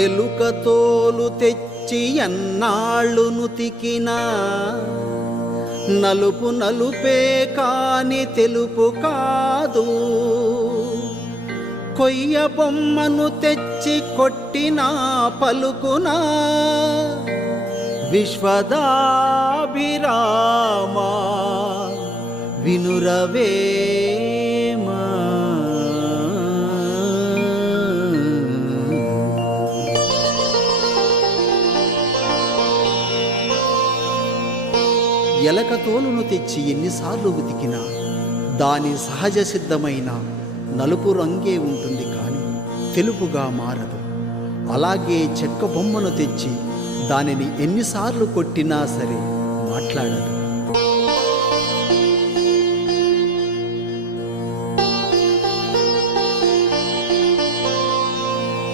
ఎలుక తోలు తెచ్చి ఎన్నాళ్ళు నుతికినా నలుపు నలుపే కాని తెలుపు కాదు. కొయ్య బొమ్మను తెచ్చి కొట్టినా పలుకునా విశ్వదాభిరామా వినురవేమా. ఎలక తోలును తెచ్చి ఎన్నిసార్లు ఉతికినా దాని సహజ సిద్ధమైన నలుపు రంగే ఉంటుంది, కానీ తెలుపుగా మారదు. అలాగే చెక్క బొమ్మను తెచ్చి దానిని ఎన్నిసార్లు కొట్టినా సరే మాట్లాడదు.